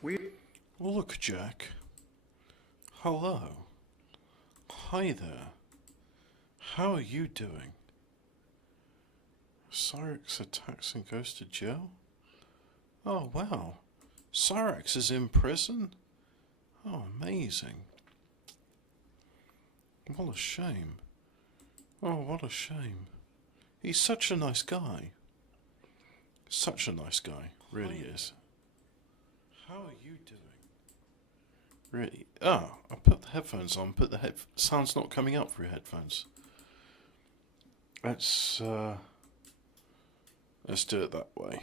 Well, look, Jack. Hello. Hi there. How are you doing? Cyrex attacks and goes to jail? Oh, wow. Cyrex is in prison? Oh, amazing. What a shame. Oh, what a shame. He's such a nice guy. Such a nice guy. Really is. How are you doing? Really? Oh, I put the headphones on, but the sound's not coming up through headphones. Let's do it that way.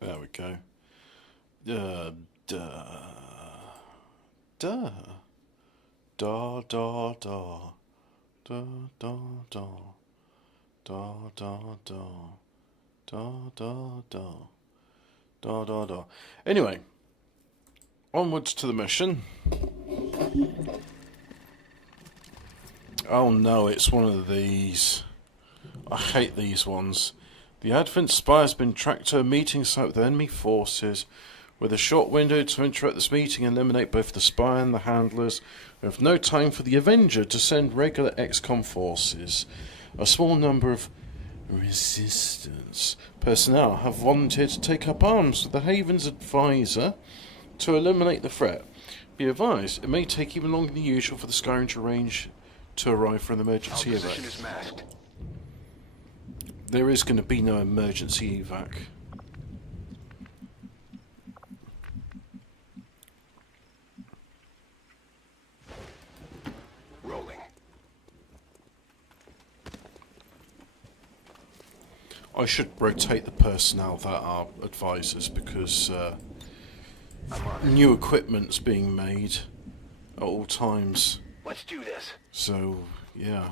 There we go. Duh. Da da da da da da da da da da da da. Anyway, onwards to the mission. Oh no, it's one of these. I hate these ones. The Advent spy has been tracked to a meeting site with enemy forces. With a short window to interrupt this meeting and eliminate both the spy and the handlers, we have no time for the Avenger to send regular Xcom forces. A small number of resistance personnel have volunteered to take up arms with the Haven's advisor to eliminate the threat. Be advised, it may take even longer than usual for the Skyranger range to arrive for an emergency evac. There is going to be no emergency evac. I should rotate the personnel that are advisors because new equipment's being made at all times. Let's do this. So, yeah.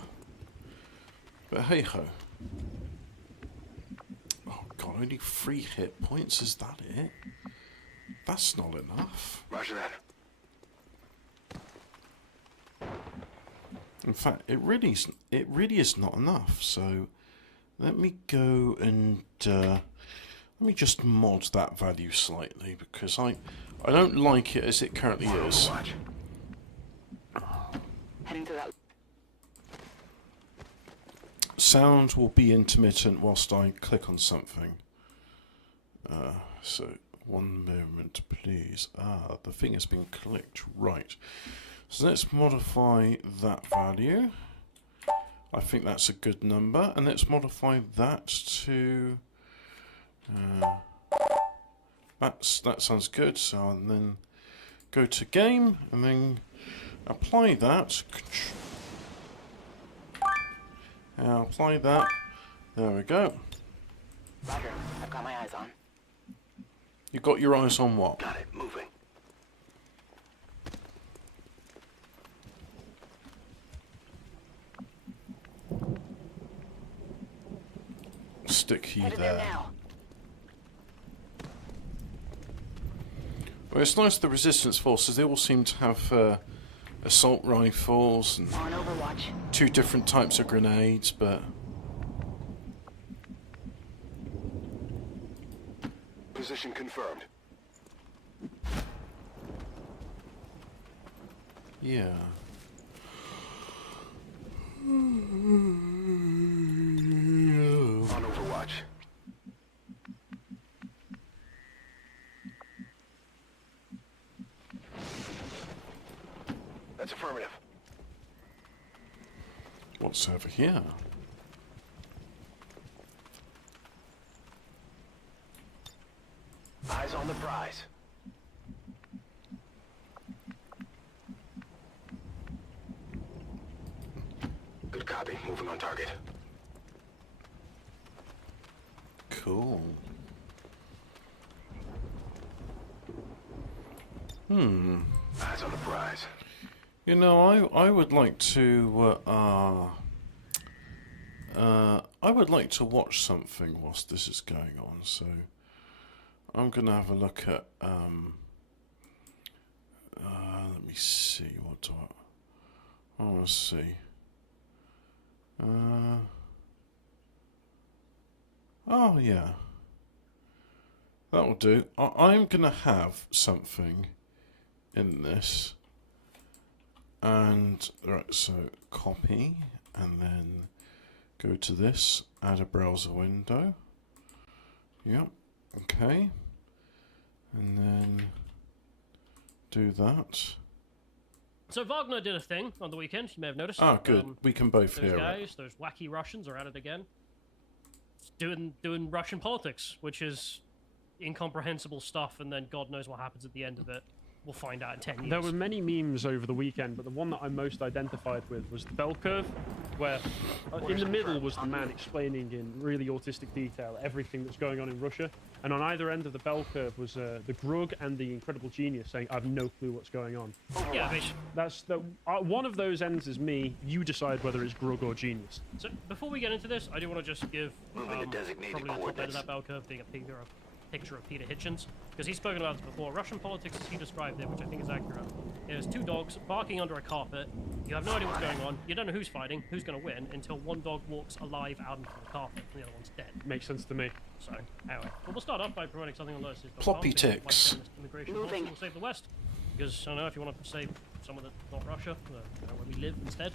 But hey ho. Oh god, only 3 hit points, is that it? That's not enough. Roger that. In fact, it really is not enough, so let me go and let me just mod that value slightly because I don't like it as it currently is. Heading to that. Sound will be intermittent whilst I click on something. So one moment, please. The thing has been clicked. Right. So let's modify that value. I think that's a good number, and let's modify that to that sounds good. So and then go to game and then apply that. Apply that. There we go. Roger, I've got my eyes on. You got your eyes on what? Got it, moving. Stick you Headed there. now. Well, it's nice the resistance forces, they all seem to have assault rifles and On Overwatch. 2 different types of grenades, but Position confirmed. yeah. On Overwatch. That's affirmative. What's over here? Eyes on the prize. Good copy. Moving on target. Cool. Eyes on the prize. You know, I would like to I would like to watch something whilst this is going on, so I'm gonna have a look at let me see, what do I want to see? Oh, yeah. That'll do. I'm going to have something in this. And, right, so copy, and then go to this, add a browser window. Yep, okay. And then do that. So Wagner did a thing on the weekend, you may have noticed. Ah, good. We can both those hear guys, it. those wacky Russians are at it again. Doing Russian politics, which is incomprehensible stuff, and then God knows what happens at the end of it. We'll find out in 10 years. There were many memes over the weekend, but the one that I most identified with was the bell curve, where in the middle was the man explaining in really autistic detail everything that's going on in Russia, and on either end of the bell curve was the Grug and the Incredible Genius saying, "I have no clue what's going on." Yeah, basically. That's the one of those ends is me. You decide whether it's Grug or Genius. So before we get into this, I do want to just give Moving to designated probably the top end of coordinates. that bell curve being a picture of Peter Hitchens, because he's spoken about this before. Russian politics, as he described it, which I think is accurate, is two dogs barking under a carpet. You have no idea what's going on. You don't know who's fighting, who's going to win, until one dog walks alive out into the carpet and the other one's dead. Makes sense to me. So, anyway, well, we'll start off by promoting something on those. Ploppy ticks. Immigration policy will save the West. Because, I don't know, if you want to save someone that's not Russia, where we live instead,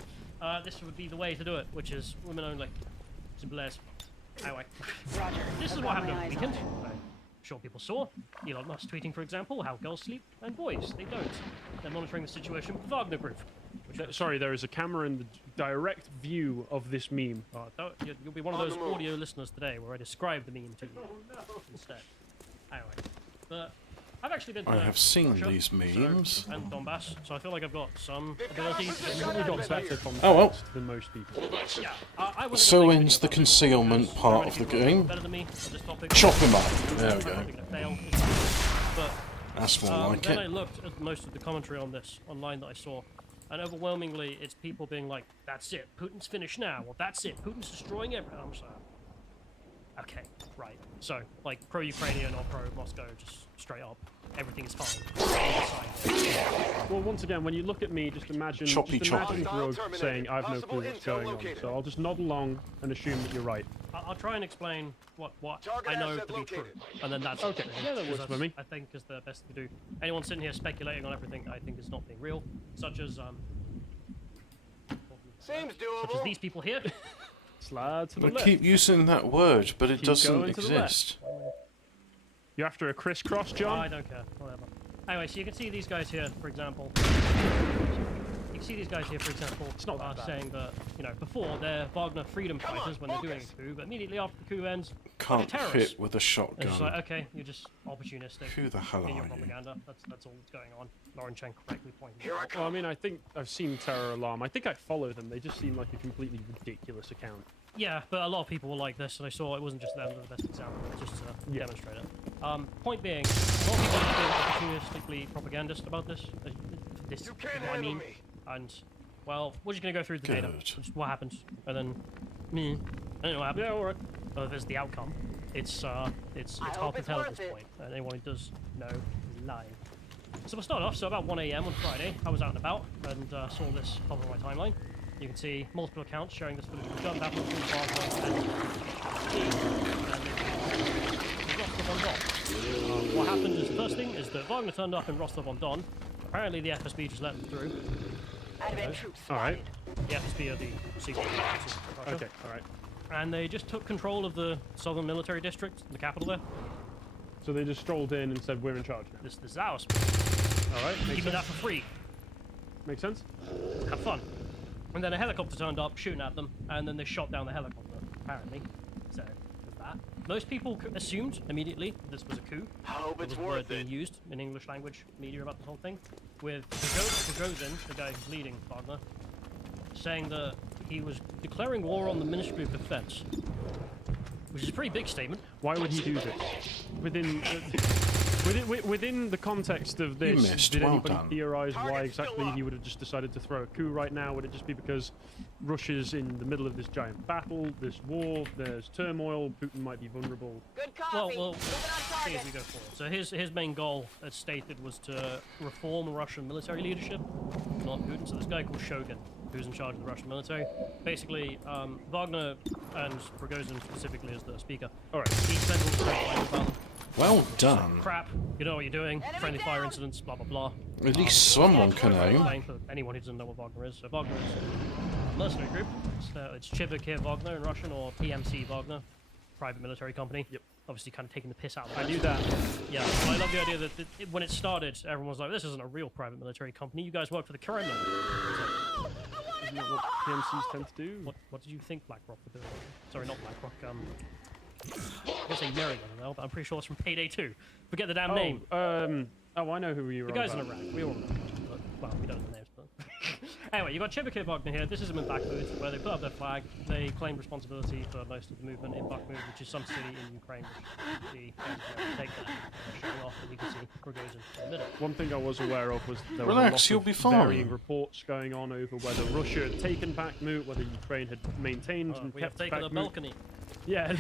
this would be the way to do it, which is women only. Simple as. Anyway, Roger. this is I've what got happened my over the eyes on weekend. it. I'm sure people saw. Elon Musk tweeting, for example, how girls sleep and boys, they don't. They're monitoring the situation with the Wagner Group. Sorry, there is a camera in the direct view of this meme. You'll be one of those audio listeners today where I describe the meme to you instead. Anyway, but I've actually been to I have seen Russia, these memes. and Donbass, so I feel like I've got some ability. You've probably got better context Oh, well. than most people. Yeah, I wasn't So gonna make a ends video the about this concealment because part many of the people are game. better than me on this topic. Chop him up. There we I'm go. probably gonna fail. But That's more like then I it. looked at most of the commentary on this online that I saw, and overwhelmingly it's people being like, "That's it, Putin's finished now," or "That's it, Putin's destroying everything." I'm just like, okay, right. So, like, pro-Ukrainian or pro-Moscow, just straight up, everything is fine. Well, once again, when you look at me, just imagine Choppy. Grug saying, "I have no clue what's going on." So I'll just nod along and assume that you're right. I'll try and explain what Target I know asset to be true, located. and then that's Okay, yeah, that works that's, for me. I think is the best thing to do. Anyone sitting here speculating on everything I think is not being real, such as Seems such as these people here. Slide to the I left. keep using that word, but it Keep doesn't going to the left. exist. You're after a crisscross, I John? don't care. Whatever. Anyway, so you can see these guys here, for example. You can see these guys here, for example, not that bad. saying that, you know, before they're Wagner freedom fighters when they're doing a coup, but immediately after the coup ends, Can't they're terrorists. hit with a It's just like, shotgun. okay, you're just opportunistic Who the hell in your are you? propaganda. That's all that's going on. Lauren Chen correctly pointed Here I out. Well, I come. mean, I think I've seen Terror Alarm. I think I follow them. They just seem like a completely ridiculous account. Yeah, but a lot of people were like this, and I saw it wasn't just them, the best example, just to Yeah. demonstrate it. Point being, a lot of people have been opportunistically propagandist about this. This You is can't what I handle mean. me. And, well, we're just going to go through the data. Good. Just what happened, and then, I don't know what happened. Yeah, all right. There's the outcome. It's hard hope to it's tell at worth this it. point. And anyone who does know is lying. So we'll start off. So about 1 a.m. on Friday, I was out and about and saw this pop on my timeline. You can see multiple accounts showing this footage of gun battle between Wagner and what happened is the first thing is that Wagner turned up in Rostov-on-Don. Apparently the FSB just let them through. Advent troops All right. spotted. The FSB are the secret services of Russia. Okay, all right. And they just took control of the southern military district, the capital there. So they just strolled in and said, "We're in charge now." This is ours. All right, makes Give me that sense. for free. Makes sense. Have fun. And then a helicopter turned up, shooting at them, and then they shot down the helicopter, apparently. So, there's that. Most people assumed immediately this was a coup. I hope There it's was a word worth being it. used in English language media about this whole thing, with Prigozhin, the guy who's leading Wagner, saying that he was declaring war on the Ministry of Defense, which is a pretty big statement. Why would he do this? Within the context of You this, missed. did Well anybody done. theorize why Target's still exactly up. he would have just decided to throw a coup right now? Would it just be because Russia's in the middle of this giant battle, this war, there's turmoil, Putin might be vulnerable? Good copy. Well, Moving on see as target. we go forward. So his main goal, as stated, was to reform Russian military leadership, not Putin. So this guy called Shogun, who's in charge of the Russian military. Basically, Wagner and Prigozhin specifically as the speaker. All right. He said all the straight lines about them. Well done. Crap, you know what you're doing. Friendly fire incidents, blah blah blah. At least someone can aim. Explain for anyone who doesn't know what Wagner is. So Wagner is a mercenary group. It's Chivakir Wagner in Russian, or PMC Wagner, private military company. Yep. Obviously, kind of taking the piss out of it. I knew that. Yeah, but I love the idea that when it started, everyone was like, "This isn't a real private military company. You guys work for the Kremlin." Isn't that what PMCs tend to do? What did you think BlackRock were doing? Sorry, not BlackRock. I was saying Merriman, but I'm pretty sure it's from Payday 2. Forget the damn name. Oh, I know who you were The guys on in about. Iraq. We all know. But, well, we don't know the names, but... Anyway, you got Chibukir Wagner here. This is them in Bakhmut, where they put up their flag. They claim responsibility for most of the movement in Bakhmut, which is some city in Ukraine, which the take that, showing off, and you can see Prigozhin in the middle. One thing I was aware of was there Relax, was a you'll lot be of fine. varying reports going on over whether Russia had taken Bakhmut, whether Ukraine had maintained and We have kept taken a Bakhmut. balcony. Yeah,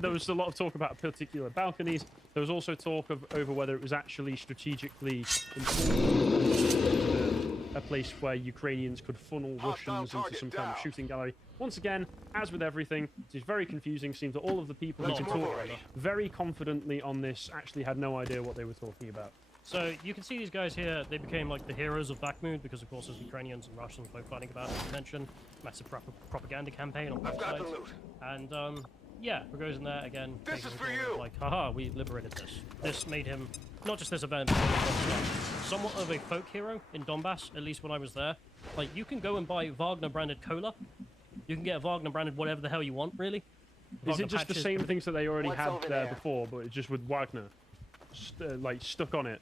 there was a lot of talk about particular balconies. There was also talk of over whether it was actually strategically important, a place where Ukrainians could funnel Russians into some kind of shooting gallery. Once again, as with everything, it is very confusing. Seems that all of the people who can talk very confidently on this actually had no idea what they were talking about. So you can see these guys here, they became like the heroes of Bakhmut because of course there's Ukrainians and Russians both fighting about it, as you mentioned. Massive propaganda campaign on both I've got sides. the loot. And yeah, Prigozhin there again. This taking is the for glory of, you. Like, haha, we liberated this. This made him, not just this event, but somewhat of a folk hero in Donbass, at least when I was there. Like, you can go and buy Wagner branded cola. You can get Wagner branded whatever the hell you want, really. Is Wagner it just the patches, same everything. things that they already What's had over there there? before, but it's just with Wagner, like stuck on it?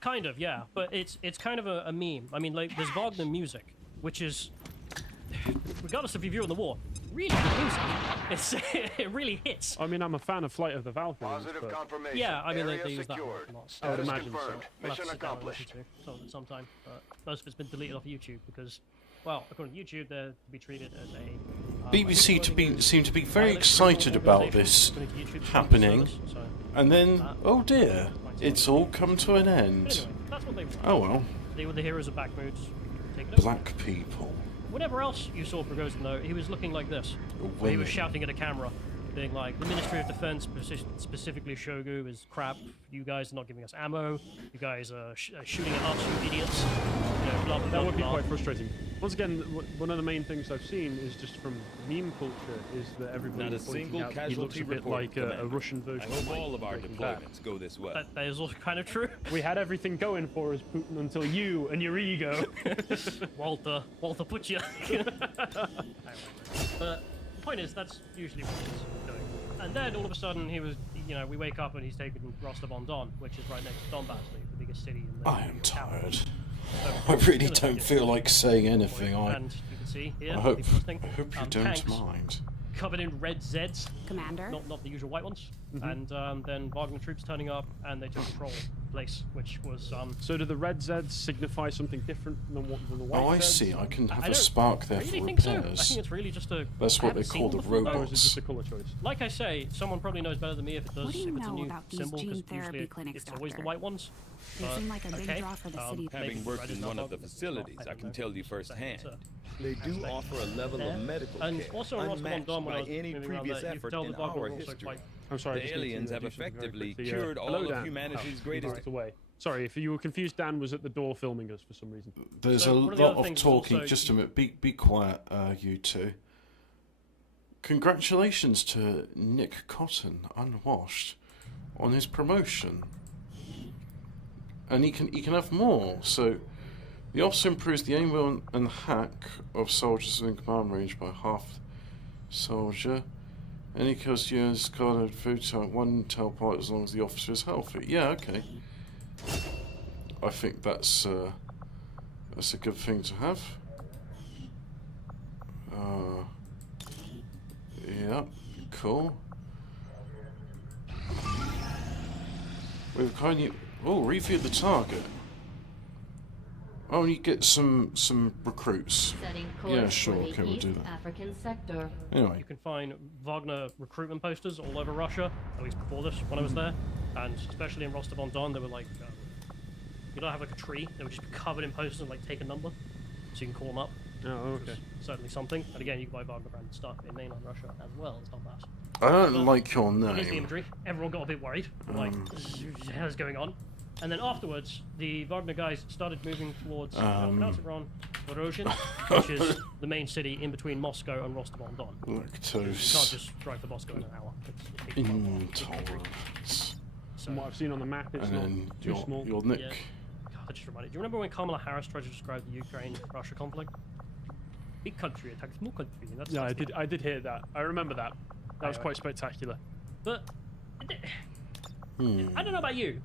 Kind of, yeah, but it's kind of a meme. I mean, like, there's Wagner music, which is, regardless of your view on the war, really good music. It's it really hits. I mean, I'm a fan of Flight of the Valkyries, Positive but confirmation. Yeah, I mean, Area they use that one secured. a lot. I would Status imagine so. confirmed. We'll have to Mission sit down and listen accomplished. to sometime, but most of it's been deleted off YouTube because, well, according to YouTube, they're to be treated as a... BBC seem to be very excited about this happening, and then, oh dear, it's all come to an end. Anyway, that's what they were. Oh well, They were the heroes of Bakhmut. Taking over. black people. Whenever else you saw Prigozhin, though, he was looking like this. He Women. was shouting at a camera, being like, the Ministry of Defense, specifically Shogu, is crap. You guys are not giving us ammo. You guys are shooting at us, you idiots. You know, blah, blah, that blah, would be blah. quite frustrating. Once again, one of the main things I've seen is just from meme culture is that everybody Not a is pointing single out that he looks casualty a bit report, like a Commander. Russian I version hope of all of our Breaking Bad. deployments go this well. That is also kind of true. We had everything going for us, Putin, until you and your ego. Walter put you. But the point is, that's usually what he's doing. And then all of a sudden, he was, you know, we wake up and he's taken Rostov-on-Don, which is right next to Donbass, the biggest city in the I am capital. tired. So, I really it's don't feel like saying anything. And you can see here, I hope people listening, you tanks don't mind. covered in red Zeds, Commander. not the usual white ones. And then Wagner troops turning up, and they took control of the place, which was So do the red Zeds signify something different than what the white Oh, I Zeds? see. I can have I a don't spark there really for think so. I repairs. think it's really just a. That's I what they haven't call seen the them before. Or is it just robots. a colour choice? Like I say, someone probably knows better than me if it does. What do you if it's a know new about these symbol, gene because therapy usually clinics, it's always the Doctor? white ones. They seem like a big okay. draw for the city. maybe Having worked I just in one not of the bother. facilities, Well, I can don't tell know. you firsthand. So, They do offer a level there. of medical And care also in unmatched Rostov-on-Don, when I by was any moving around previous there, you effort could tell in that Wagner our was also history. quite. I'm sorry. I The just need to aliens have do something very effectively quickly. cured Hello, all of Dan. humanity's He greatest... walked away. Sorry, if you were confused, Dan was at the door filming us for some reason. There's So a one of the lot other of things is talking. also- Just a minute. Be quiet, you two. Congratulations to Nick Cotton, unwashed, on his promotion. And he can have more. So, the officer improves the aim and hack of soldiers within command range by half soldier. Any kills units carded food type one tailpipe as long as the officer is healthy. Yeah, okay. I think that's a good thing to have. Yeah, cool. We've kind of review the target. Oh, and you get some recruits. Setting course Yeah, sure. for the Okay, we'll East do that. African sector. Anyway, You can find Wagner recruitment posters all over Russia, at least before this, when I was there. And especially in Rostov-on-Don, they were like, you don't have like a tree, they would just be covered in posters and like take a number, so you can call them up. Oh, which okay. was certainly something. And again, you can buy Wagner branded stuff in mainland Russia as well as Donbass. I don't like your Here's the name. imagery. Everyone got a bit worried. Like, what the hell is going on? And then afterwards, the Wagner guys started moving towards, I'll pronounce it wrong, Vorozhin, which is the main city in between Moscow and Rostov-on-Don. You can't Lactose just drive to Moscow in an hour. It takes quite a while. intolerance. So, From what I've seen on the map, it's And not then too small. your Nick. yeah. God, that just reminded. Do you remember when Kamala Harris tried to describe the Ukraine-Russia conflict? Big country attacks small country. And that's, Yeah, that's I did hear that. I remember that. That was Anyway. quite spectacular. But I don't know about you,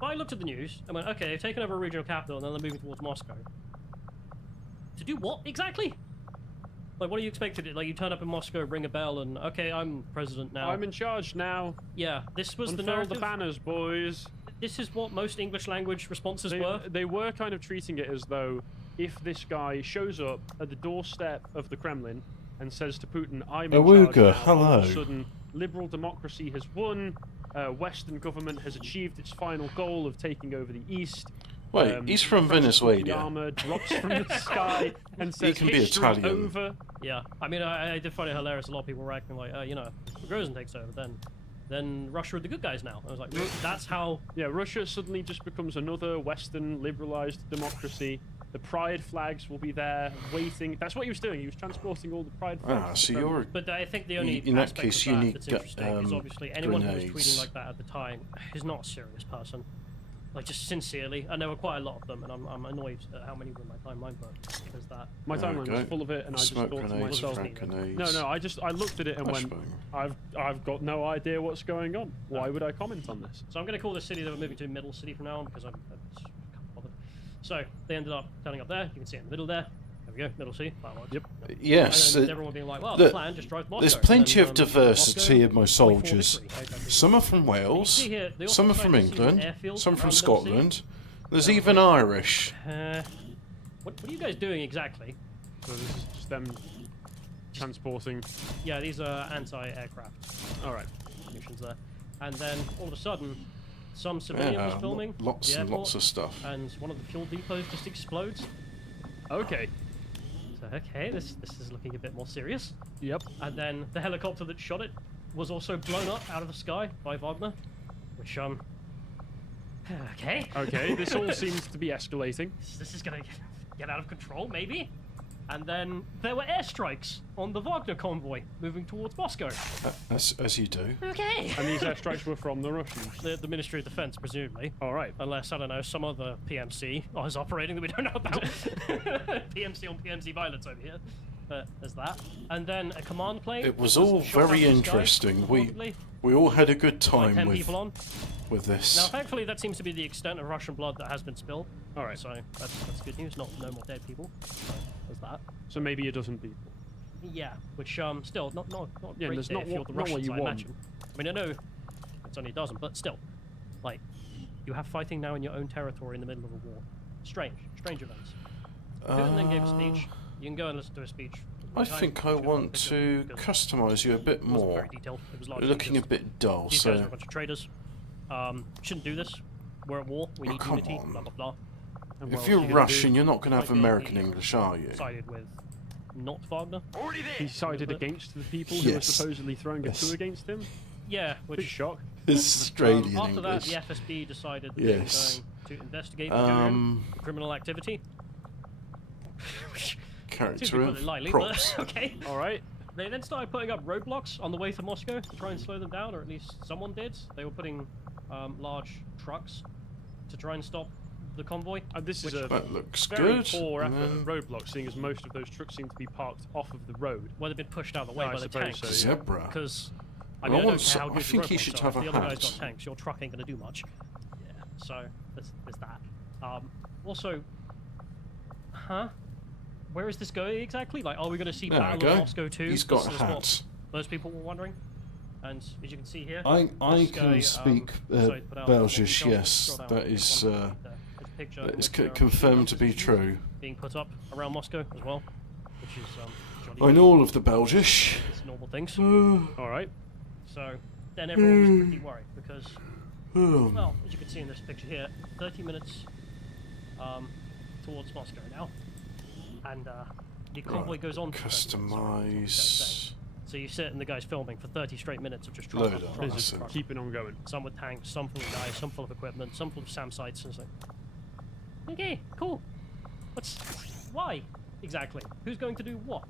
but I looked at the news and went, okay, they've taken over a regional capital and then they're moving towards Moscow. To do what exactly? Like, what do you expect to do? Like, you turn up in Moscow, ring a bell, and okay, I'm president now. I'm in charge now. Yeah, this was the Unfurl narrative. the banners, boys. This is what most English language responses were. They were kind of treating it as though if this guy shows up at the doorstep of the Kremlin and says to Putin, I'm in charge now, Awooga, all of a hello. sudden, liberal democracy has won, Western government has achieved its final goal of taking over the East. Wait, he's from Francis Venezuela. Fukuyama drops from the sky and says can be history's Italian. over. Yeah, I mean, I did find it hilarious. A lot of people were acting like, you know, if Grozin takes over, then Russia are the good guys now. I was like, that's how. Yeah, Russia suddenly just becomes another Western liberalized democracy. The pride flags will be there, waiting. That's what he was doing. He was transporting all the pride flags. Ah, so to the you're. But I think the only In that aspect case, of you that need that's interesting is obviously anyone who was tweeting grenades. like that at the time is not a serious person. Like, just sincerely, and there were quite a lot of them, and I'm annoyed at how many were in my timeline, but there's that. My There we timeline go. was full of it, and I just Smoke thought to grenades, myself, frag grenades. no, I looked at it and went, Flashbang. I've got no idea what's going on. Why would I comment on this? So I'm going to call this city that we're moving to Middle City from now on, because I can't bother. So, they ended up turning up there, you can see it in the middle there. There we go, Middle City, that works. Yep. Yes. And then everyone being like, well, the- the plan, just drive to Moscow. There's and plenty then, of diversity Moscow, of my point for soldiers. victory. Some are from Wales, see here, they also some are tried from to see an England, airfield some from around the Middle Sea. Scotland. There's even Irish. What are you guys doing exactly? So this is just them transporting. Yeah, these are anti-aircraft All right. missions there. And then, all of a sudden, some civilian was Yeah, filming lots the and lots airport, of stuff. and one of the fuel depots just explodes. Okay. So, okay, this is looking a bit more serious. Yep. And then the helicopter that shot it was also blown up out of the sky by Wagner, which, okay. Okay. This all seems to be escalating. This is gonna get out of control, maybe? And then there were airstrikes on the Wagner convoy moving towards Moscow. As you do. Okay. And these airstrikes were from the Russians. The Ministry of Defense, presumably. All right. Unless, I don't know, some other PMC is operating that we don't know about. PMC on PMC violence over here. But there's that. And then a command plane. It was all shot very out of the sky, interesting. reportedly, We all had a good by time 10 with people on. with Now, this. thankfully, that seems to be the extent of Russian blood that has been spilled. All right. So that's good news. No more dead people. So there's that. So maybe a dozen people. Yeah, which still not Yeah, great there's day not if you're what- the not what Russians, you I want. imagine. I mean, I know it's only a dozen, but still, like, you have fighting now in your own territory in the middle of a war. Strange events. Putin then gave a speech. You can go and listen to a speech. I think I want to customize you a bit It wasn't more. very detailed. It was largely You're looking a just, bit dull, these guys are so a bunch of traitors. Shouldn't do this. We're at war. We need come unity. on. Blah blah blah. And if what you're else are you gonna Russian, do? you're not going to have Like, American he English, are you? sided with not Wagner. Already He there. sided But- against the people who were Yes. supposedly throwing a Yes. coup against him. Yeah, Big which shock. It's Australian after that, English. the FSB decided that Yes. they were going to investigate Bulgarian Um, criminal activity. Seems to character be putting of it lightly, props. but okay. All right. They then started putting up roadblocks on the way to Moscow to try and slow them down, or at least someone did. They were putting large trucks to try and stop the convoy. This is Which- a That looks very good. poor effort And of roadblock, seeing as most of those trucks seem to be parked off of the road. Well, they've been pushed out of the way I by the suppose tanks. so, yeah. Zebra. Because I I mean, I, want don't care some- how I good your think he roadblocks should are. have If a the other guy's got hat. tanks, your truck ain't gonna do much. Yeah. So there's that. Also, where is this going exactly? Like, are we going to see There we Battle go. of Moscow 2? He's got This is a what hat. most people were wondering. And as you can see here, I this can guy, speak decided to put out Belgish, one yes. scroll down, That is there's a picture that is with there are confirmed to be positions true. being put up around Moscow as well, which is jolly I good. know all of the Belgish. It's normal things. All right. So then everyone was pretty worried because, Oh, well, as you can see in this picture here, 30 minutes towards Moscow now, and the convoy goes on. For 30 minutes, sorry, Customize. so you sit and the guy's filming for 30 straight minutes of just truck Load after up. truck It's after just truck. keeping on going. Some with tanks, some full of guys, some full of equipment, some full of SAM sites, and it's like, okay, cool. Why exactly? Who's going to do what?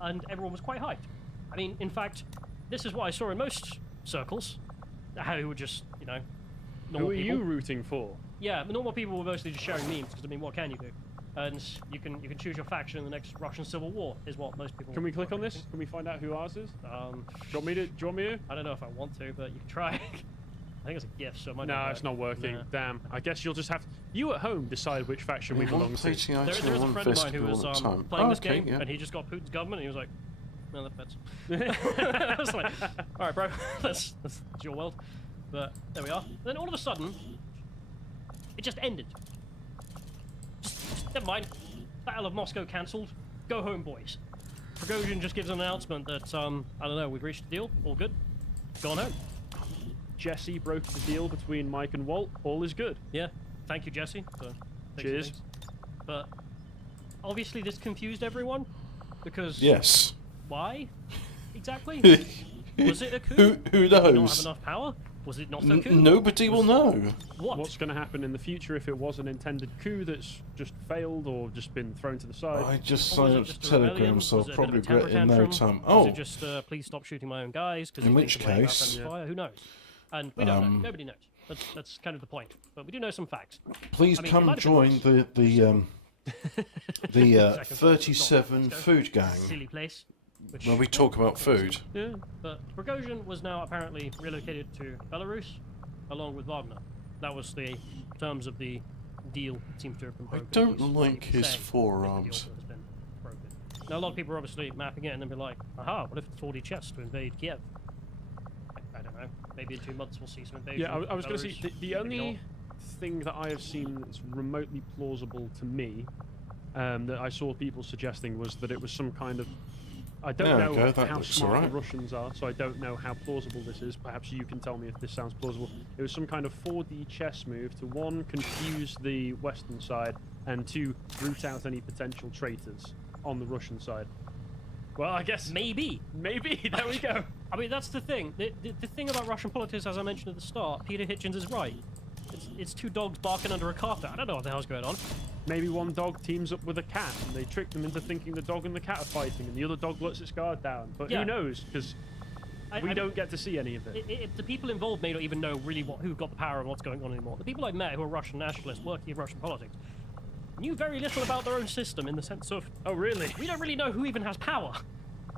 And everyone was quite hyped. I mean, in fact, this is what I saw in most circles. How you would just, you know, normal Who are people. you rooting for? Yeah, but normal people were mostly just sharing memes because I mean, what can you do? And you can choose your faction in the next Russian Civil War is what most people. Can we click were on this? thinking. Can we find out who ours is? Do Um, you want me to? Do you want me to? I don't know if I want to, but you can try. I think it's a gift, so it might No, not it's not working. Nah. Damn. I guess you'll just have you at home decide which faction we belong to. Completing There item is a one friend of mine who festival was at a time. playing Oh, this okay, game, yeah. and he just got Putin's government, and he was like, "No, that fits." I was like, "All right, bro, that's your world." But there we are. Then all of a sudden, it just ended. Just never mind. Battle of Moscow cancelled. Go home, boys. Prigozhin just gives an announcement that I don't know, we've reached a deal. All good. Gone home. Jesse broke the deal between Mike and Walt. All is good. Yeah. Thank you, Jesse. For fixing Cheers. things. But obviously, this confused everyone because Yes. why exactly? Was it a coup? Who Did we not have knows? enough power? Was it not a coup? Nobody will know. What? What's going to happen in the future if it was an intended coup that's just failed or just been thrown to the side? I just Or was it silenced just a rebellion? Telegram, so Was I'll it a bit probably of a temper regret it in no tantrum? time. Was Oh, it just please stop shooting my own guys? In which case- fire? Who knows? And we don't know. Nobody knows. That's kind of the point. But we do know some facts. please I mean, it come might have been join worse. the Second, 37 let's go. food gang. Silly place. Which, Where we talk about food. Yeah. But Prigozhin was now apparently relocated to Belarus, along with Wagner. That was the terms of the deal that seems to have been I broken. don't At least like people his saying forearms. the deal has been broken. Now, a lot of people are obviously mapping it and then be like, aha, what if it's 4D chess to invade Kiev? I don't know. Maybe in 2 months we'll see some invasion. Yeah, I was going to Belarus. say, the Maybe only not. thing that I have seen that's remotely plausible to me that I saw people suggesting was that it was some kind of... I don't There know we go, that how looks smart alright. the Russians are, so I don't know how plausible this is. Perhaps you can tell me if this sounds plausible. It was some kind of 4D chess move to, one, confuse the Western side, and two, root out any potential traitors on the Russian side. Well, I guess... Maybe. Maybe, there we go. I mean, that's the thing. The thing about Russian politics, as I mentioned at the start, Peter Hitchens is right. It's two dogs barking under a carpet. I don't know what the hell's going on. Maybe one dog teams up with a cat, and they trick them into thinking the dog and the cat are fighting, and the other dog lets its guard down. But Yeah. who knows? Because we don't get to see any of it. The people involved may not even know really who got the power and what's going on anymore. The people I met who are Russian nationalists working in Russian politics knew very little about their own system in the sense of Oh, really? we don't really know who even has power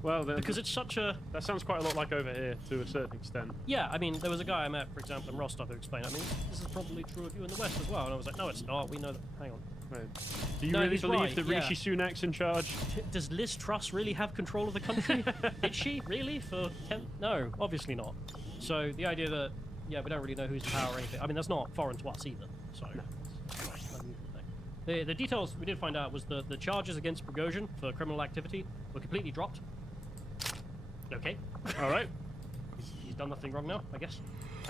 Well, then, because it's such a that sounds quite a lot like over here to a certain extent. yeah. I mean, there was a guy I met, for example, in Rostov who explained. I mean, this is probably true of you in the West as well. And I was like, no, it's not. We know that. Hang on. Right. Do you No, really he's believe right, that yeah. Rishi Sunak's in charge? Does Liz Truss really have control of the country? Did she really for 10? No, obviously not. So the idea that yeah, we don't really know who's in power or anything. I mean, that's not foreign to us either. So it's not an unusual thing. The details we did find out was the charges against Prigozhin for criminal activity were completely dropped. Okay, All right. he's done nothing wrong now, I guess.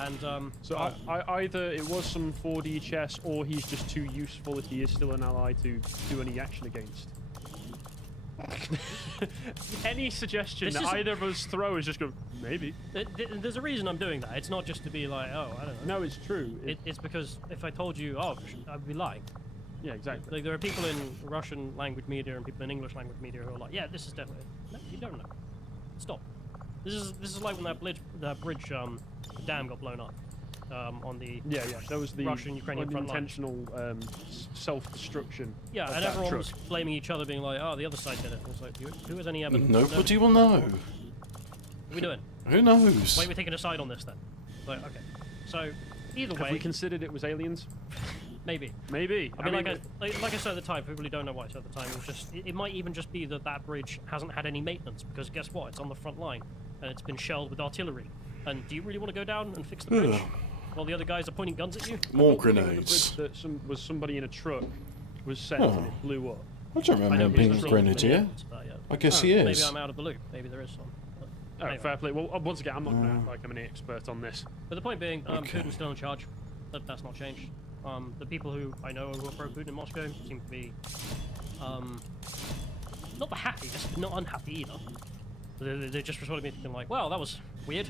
And So I either it was some 4D chess, or he's just too useful if he is still an ally to do any action against. Any suggestion This that is- either of us throw is just go, maybe. there's a reason I'm doing that. It's not just to be like, oh, I don't know. No, it's true. It's because if I told you, oh, I'd be lying. Yeah, exactly. Like there are people in Russian language media and people in English language media who are like, yeah, this is definitely. No, you don't know. Stop. This is like when that bridge dam got blown up on the Yeah, that was the Russian-Ukrainian front line. unintentional self-destruction. yeah, of and that everyone truck. was blaming each other, being like, oh, the other side did it. And it's like, who has any evidence? Nobody will know. What are we doing? Who knows? Wait, we're taking a side on this then. Like, okay. So either Have way, we considered it was aliens? maybe. Maybe. I mean, like I said at the time, people really don't know why I said at the time. It was just, it might even just be that that bridge hasn't had any maintenance because guess what? It's on the front line and it's been shelled with artillery. And do you really want to go down and fix the bridge while the other guys are pointing guns at you? More The bridge grenades. that was somebody in a truck was set Oh. and it blew up. I don't remember him think being a there's not grenadier. many evidence of that yet. I guess Oh, he Maybe is. I'm out of the loop. Maybe there is some. But Oh, anyway. fair play. Well, once again, I'm not going to act like I'm an expert on this. But the point being, Okay. Putin's still in charge. That's not changed. The people who I know who are pro-Putin in Moscow seem to be not the happy, just not unhappy either. They just responded to me thinking like, well, that was weird.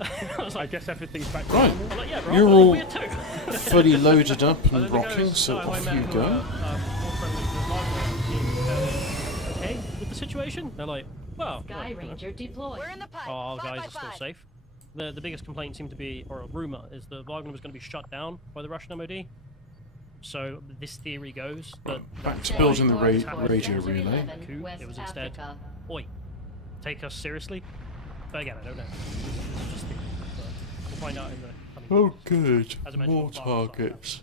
I was I like, guess everything's back to Right. normal. I'm like, yeah, bro, You're that was all weird too. fully loaded up And and then the rocking, guys so I off met you who go. were, more friendly with Wagner seemed fairly okay with the situation. They're like, well, Sky you know, Ranger deployed. We're in the pipe. our 5 guys by are still 5. safe. The biggest complaint seemed to be, or a rumor, is that Wagner was going to be shut down by the Russian MOD. So this theory goes that Back to why building the it happened. radio relay. Coup, it was instead, oi, take us seriously? But again, I don't know. It's just theory, but we'll find out in the coming Oh, weeks. good. As I mentioned, More Wagner's not targets.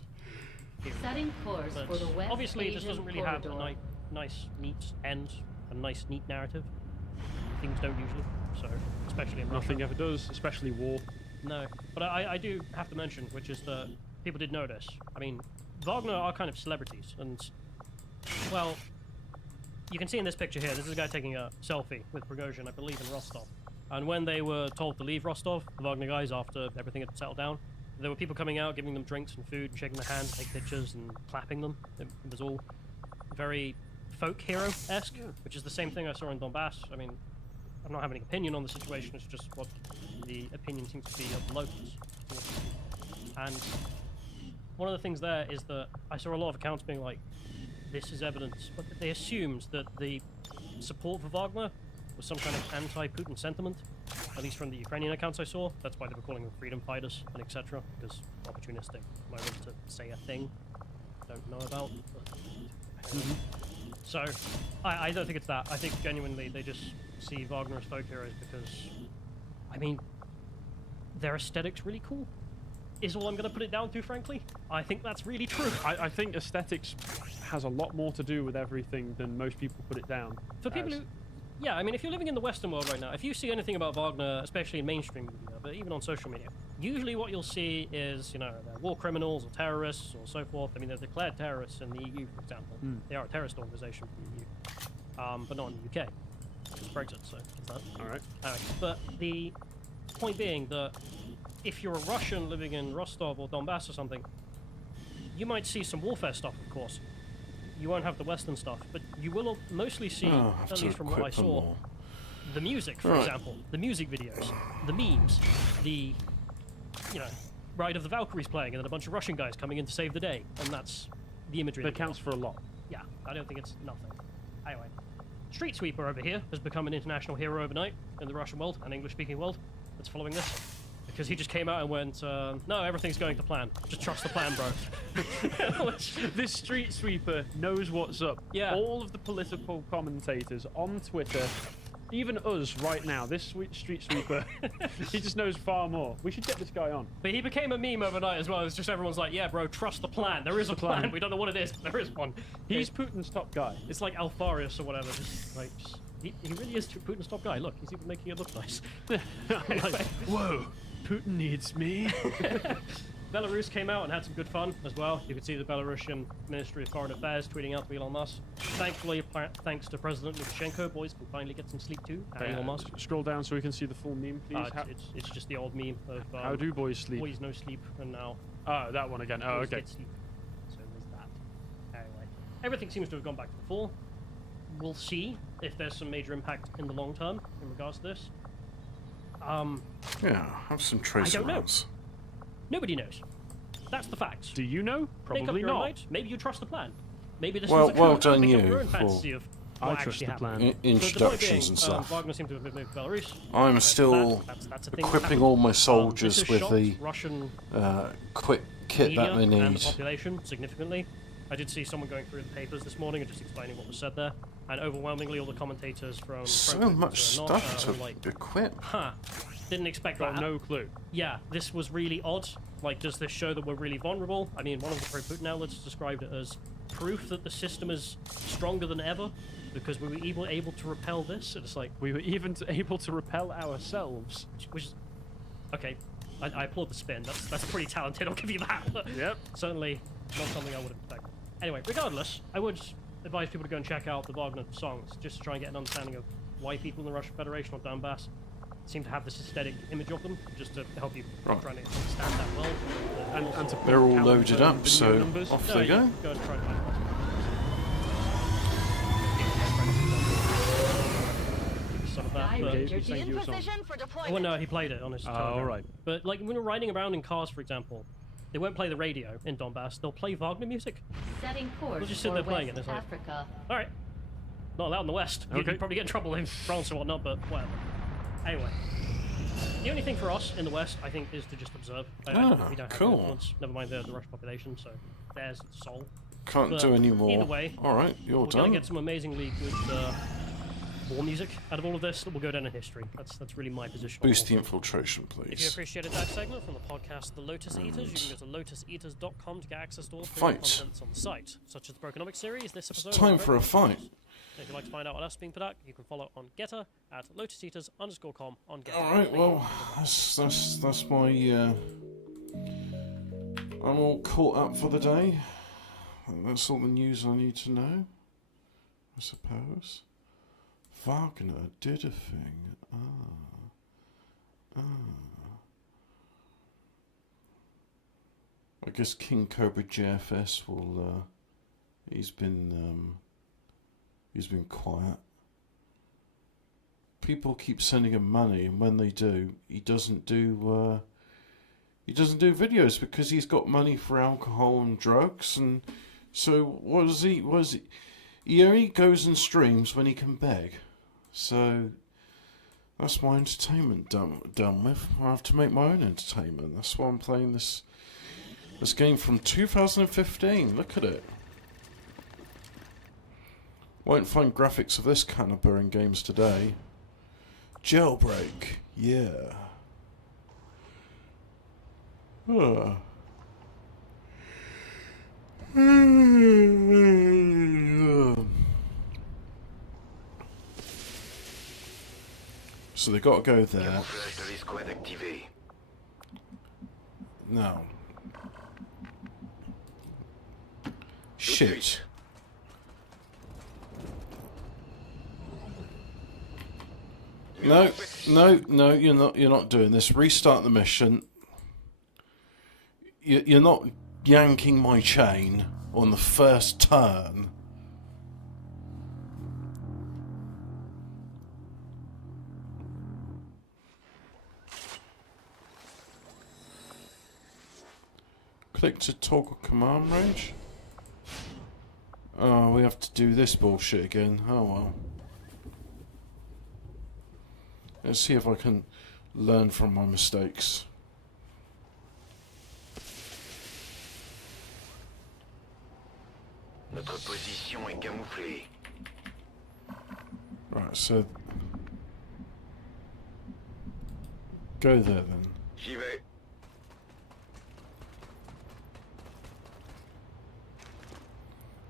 theory. Setting course But for the West obviously, this Asian doesn't really have a corridor. nice, neat end, a nice, neat narrative. Things don't usually, so especially in Russia. Nothing ever does, especially war. No, but I do have to mention, which is that people did notice. I mean, Wagner are kind of celebrities, and well, you can see in this picture here. This is a guy taking a selfie with Prigozhin, I believe, in Rostov. And when they were told to leave Rostov, the Wagner guys, after everything had settled down, there were people coming out, giving them drinks and food, and shaking their hands, take pictures, and clapping them. It was all very folk hero-esque, which is the same thing I saw in Donbass. I mean, I'm not having an opinion on the situation, it's just what the opinion seems to be of the locals. And one of the things there is that I saw a lot of accounts being like, this is evidence, but they assumed that the support for Wagner was some kind of anti-Putin sentiment, at least from the Ukrainian accounts I saw. That's why they were calling them freedom fighters and etc. Because opportunistic moment to say a thing I don't know about. But, So, I don't think it's that. I think genuinely they just see Wagner as folk heroes because, I mean, their aesthetic's really cool. Is all I'm going to put it down to, frankly. I think that's really true. I think aesthetics has a lot more to do with everything than most people put it down. For people as. who, yeah, I mean, if you're living in the Western world right now, if you see anything about Wagner, especially in mainstream media, but even on social media, usually what you'll see is, you know, they're war criminals or terrorists or so forth. I mean, they're declared terrorists in the EU, for example. They are a terrorist organization for the EU, but not in the UK. It's Brexit, so it's that. All right. Anyway, but the point being that if you're a Russian living in Rostov or Donbass or something, you might see some warfare stuff, of course. You won't have the Western stuff, but you will mostly see, Oh, I have at to least from what I equip them saw, all. the music, for Right. example, the music videos, the memes, the, you know, Ride of the Valkyries playing, and then a bunch of Russian guys coming in to save the day, and that's the imagery. That counts for a lot. Yeah, I don't think it's nothing. Anyway, Street Sweeper over here has become an international hero overnight in the Russian world and English-speaking world that's following this. Because he just came out and went, no, everything's going to plan. Just trust the plan, bro. Which, This street sweeper knows what's up. Yeah. All of the political commentators on Twitter, even us right now, this street sweeper, he just knows far more. We should get this guy on. but he became a meme overnight as well. It's just everyone's like, yeah, bro, trust the plan. There is a plan. We don't know what it is, but there is one. He's Putin's top guy. It's like Alfarius or whatever. Just like, he really is Putin's top guy. Look, he's even making it look nice. Like, whoa, Putin needs me. Belarus came out and had some good fun as well. You could see the Belarusian Ministry of Foreign Affairs tweeting out to Elon Musk. Thankfully, thanks to President Lukashenko, boys can finally get some sleep too. Elon Musk. Scroll down so we can see the full meme, please. It's just the old meme of How do boys sleep? boys no sleep, and now Oh, that one again. Oh, boys okay. get sleep. So there's that. Anyway, everything seems to have gone back to before. We'll see if there's some major impact in the long term in regards to this. Yeah, have some trace don't know. amounts. Nobody knows. That's the facts. Do you know? Make up Probably your own not. mind. Maybe you trust the plan. Maybe this Well- was a well coup. done Make up you your own for- fantasy of I what trust actually the happened. plan. I- So the point introductions being, and stuff. Wagner seemed to have moved to Belarus. I'm That's still that's a thing that equipping happened. all my This soldiers has with shocked the Russian quick kit media that they and the need. population significantly. I did see someone going through the papers this morning and just explaining what was said there, and overwhelmingly all the commentators from So pro-Putin much to not, stuff were to like, equip. huh, didn't expect Got that. no clue. Yeah, this was really odd. Like, does this show that we're really vulnerable? I mean, one of the pro-Putin outlets described it as proof that the system is stronger than ever because we were able to repel this. And it's like, We were even able to repel ourselves. which is okay. I applaud the spin. That's pretty talented. I'll give you that. But Yep. certainly not something I would have expected. Anyway, regardless, I would advise people to go and check out the Wagner songs just to try and get an understanding of why people in the Russian Federation or Donbass seem to have this aesthetic image of them, just to help you Right. try and understand that well. And to They're all count loaded the up, video so numbers. off No, they you go. Go and try and find that. But, Okay, he's saying he was on. for oh, deployment. no, he played it on his Oh, telegram. all right. But like when we're riding around in cars, for example, they won't play the radio in Donbass. They'll play Wagner music. Setting course We'll just sit for there playing West it. It's like, Africa. all right, not allowed in the West. Okay. You'd probably get in trouble in France or whatnot, but whatever. Anyway, the only thing for us in the West, I think, is to just observe. We don't have cool. influence. Never mind the Russian population, so there's its soul. Can't But do any more. either way, All right, you're We're gonna done. get some amazingly good war music out of all of this that will go down in history. That's really my position. Boost the infiltration, If you please. appreciated that segment from the podcast The Lotus Eaters, you can go to lotuseaters.com to get access to all the Fight. contents on the site, such as the Brokenomics series, this episode. It's time and for a Red fight. Box. If you'd like to find out what else is being put out, you can follow on Getter at lotuseaters_com on Getter. All right, well, that's my. I'm all caught up for the day. That's all the news I need to know, I suppose. Wagner did a thing. I guess King Cobra JFS will. He's been quiet. People keep sending him money, and when they do, he doesn't do videos because he's got money for alcohol and drugs, and so what is he? He only goes and streams when he can beg. So that's my entertainment done with. I have to make my own entertainment. That's why I'm playing this game from 2015. Look at it. Won't find graphics of this caliber in games today. Jailbreak, yeah. So they got to go there. Camouflage de l'escouade activé. No. Shit. No, you're not doing this. Restart the mission. You're not yanking my chain on the first turn. Click to toggle command range. Oh, we have to do this bullshit again. Oh well. Let's see if I can learn from my mistakes. Notre position est camouflée. Right, so go there then. J'y vais.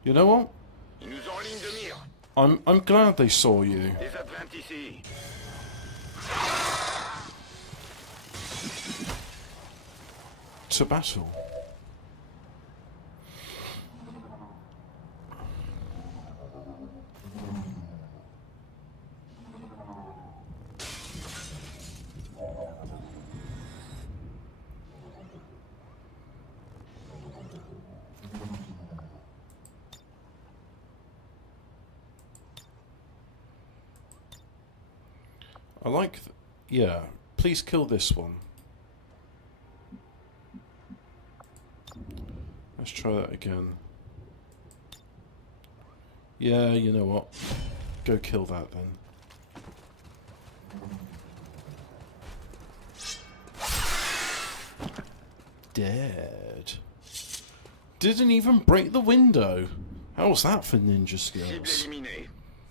You know what? Ils nous ont en ligne de mire. I'm glad they saw you. Des Atlantes ici. To battle. I like, yeah, please kill this one. Let's try that again. Yeah, you know what? Go kill that then. Dead. Didn't even break the window. How was that for ninja Cible skills? éliminée.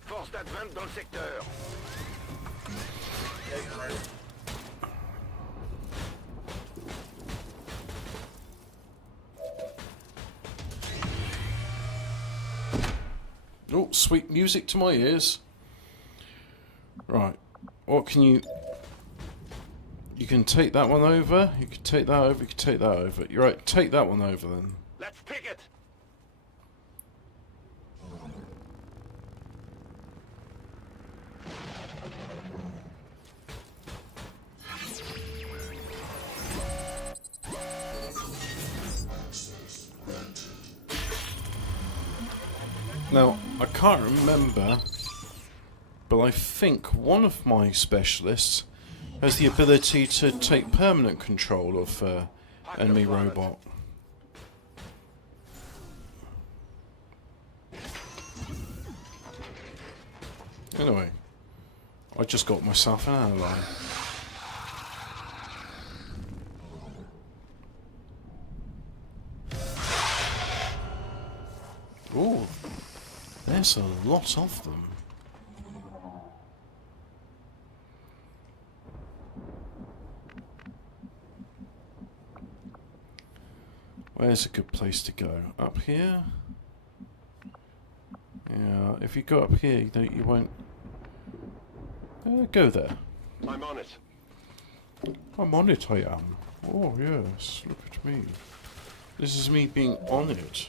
Force d'advance dans le secteur. Oh, sweet music to my ears. Right. What can you... You can take that one over. You can take that over. You can take that over. You're right. Take that one over then. Let's pick it. Now, I can't remember, but Well, I think one of my specialists has the ability to take permanent control of enemy robot. Anyway, I just got myself an ally. Ooh, there's a lot of them. Where's a good place to go? Up here? Yeah, if you go up here, you won't... go there. I'm on it. I'm on it, I am. Oh, yes, look at me. This is me being on it.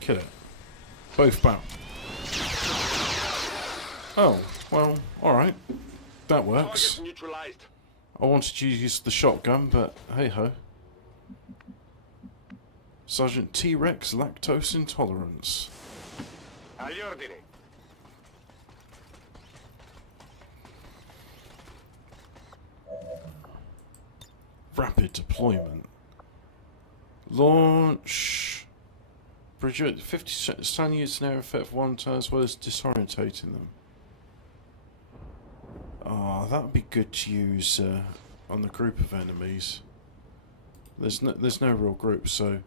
Kill it. Both bow. Oh, well, alright. That works. Target neutralized. I wanted to use the shotgun, but hey ho. Sergeant T-Rex lactose intolerance. Agli ordini. Rapid deployment. Launch. Bridget, 50 stun units an air effect for 1 turn as well as disorientating them. Ah, that would be good to use on the group of enemies. There's no real group, so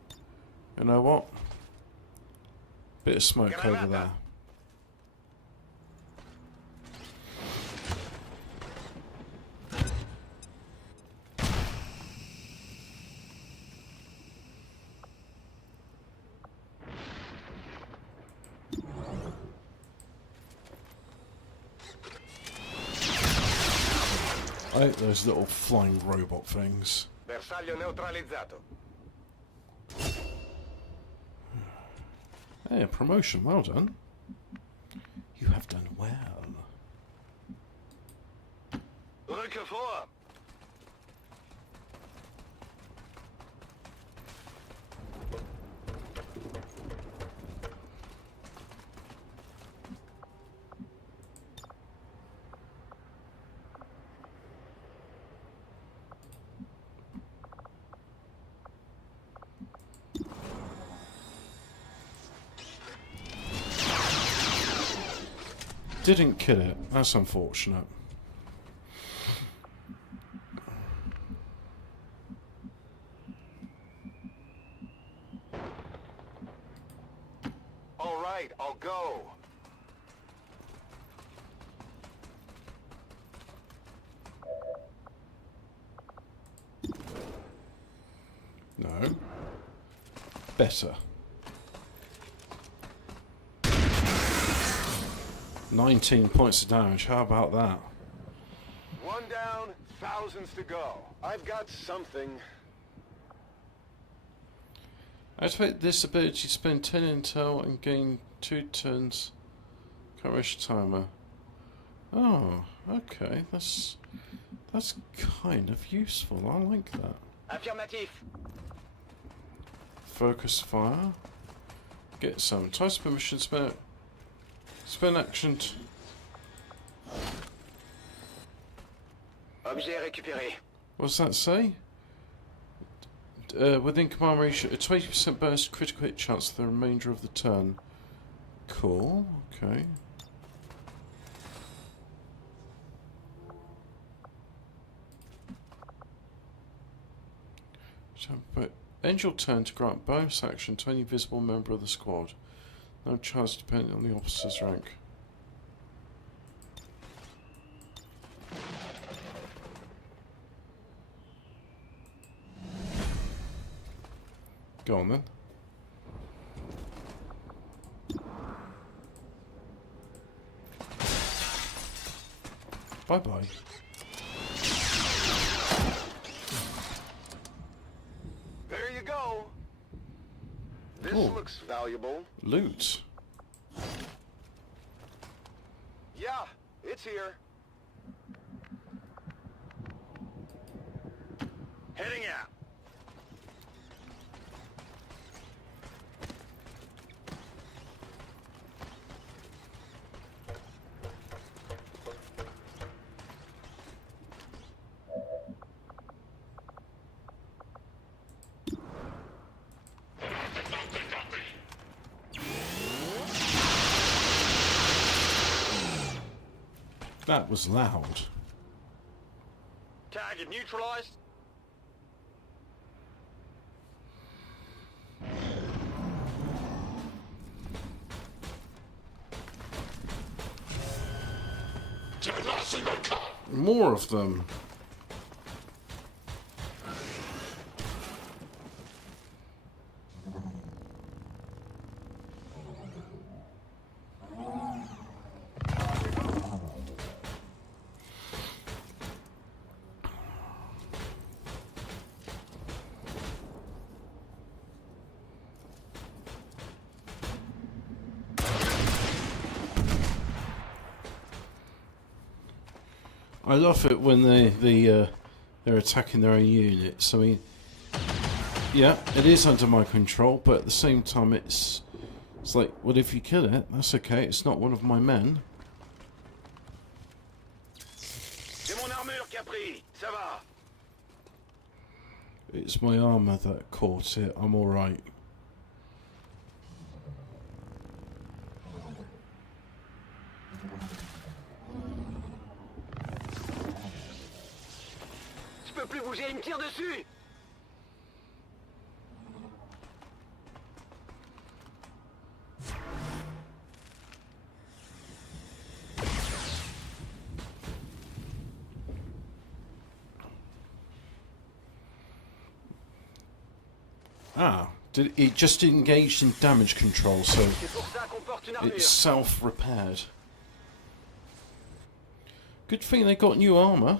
you know what? Bit of smoke over there. I hate those little flying robot things. Bersaglio neutralizzato. Hey, a promotion, well done. You have done well. Rücke vor. Didn't kill it. That's unfortunate. All right, I'll go. No. Better. 19 points of damage, how about that? One down, thousands to go. I've got something. Activate this ability to spend 10 intel and gain 2 turns coverage timer. Oh, okay, that's kind of useful, I like that. Affirmatif. Focus fire. Get some. Types permission, spend action. Objet récupéré. What's that say? Within command ratio, a 20% bonus critical hit chance for the remainder of the turn. Cool, okay. But end your turn to grant bonus action to any visible member of the squad. No charge depending on the officer's rank. Go on then. Bye bye. There you go. This Cool. looks valuable. Loot. Yeah, it's here. Heading out. That was loud. Target neutralized. More of them. I love it when they're attacking their own units. I mean, yeah, it is under my control, but at the same time, it's like, well, if you kill it, that's okay. It's not one of my men. C'est mon armure qui a pris. Ça va. It's my armor that caught it. I'm all right. Je peux plus bouger, il me tire dessus. Ah, it just engaged in damage control, so C'est pour ça qu'on porte une armure. it's self-repaired. Good thing they got new armor.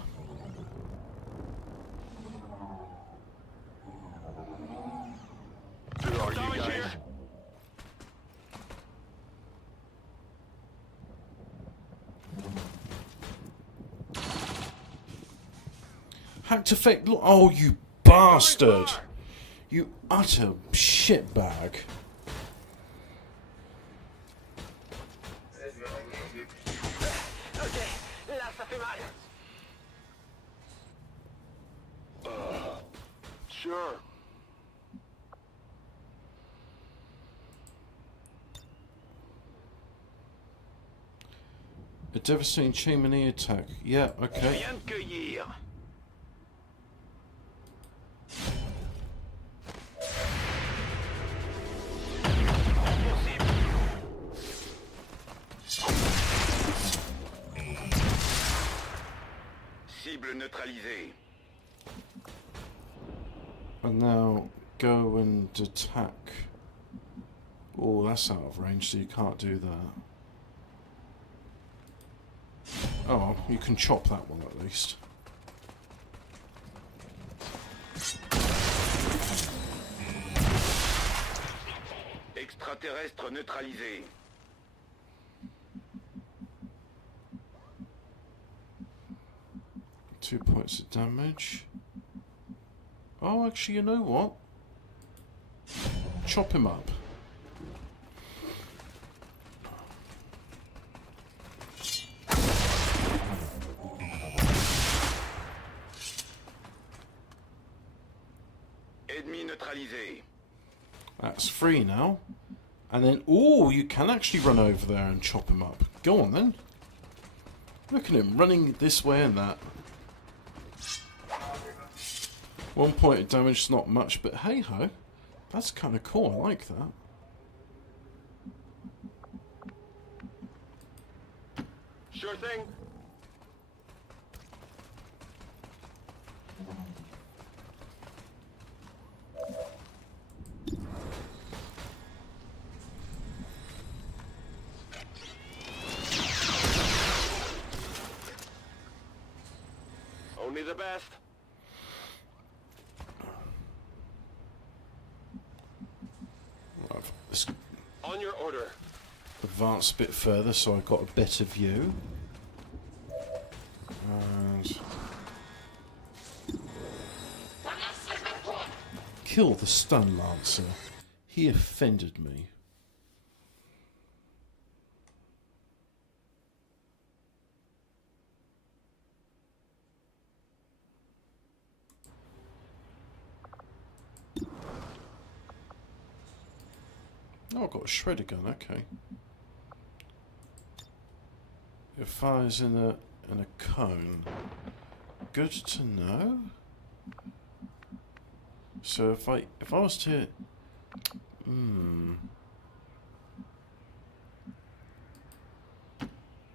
Who are you guys? Hacked effect. Oh, you bastard! You utter shitbag. Ok, là ça fait mal. Sure. A devastating chimney attack. Yeah, okay. Rien de cueillir. Cible neutralisée. And now go and attack. Oh, that's out of range, so you can't do that. Oh, you can chop that one at least. Extraterrestre neutralisé. Two points of damage. Oh, actually, you know what? Chop him up. Ennemi neutralisé. That's free now. And then, oh, you can actually run over there and chop him up. Go on then. Look at him running this way and that. 1 point of damage is not much, but hey ho, that's kind of cool. I like that. Sure thing. Only the best. Let's On your order. advance a bit further so I've got a better view. And kill the stun lancer. He offended me. Oh, I've got a shredder gun, okay. It fires in a cone. Good to know. So if I was to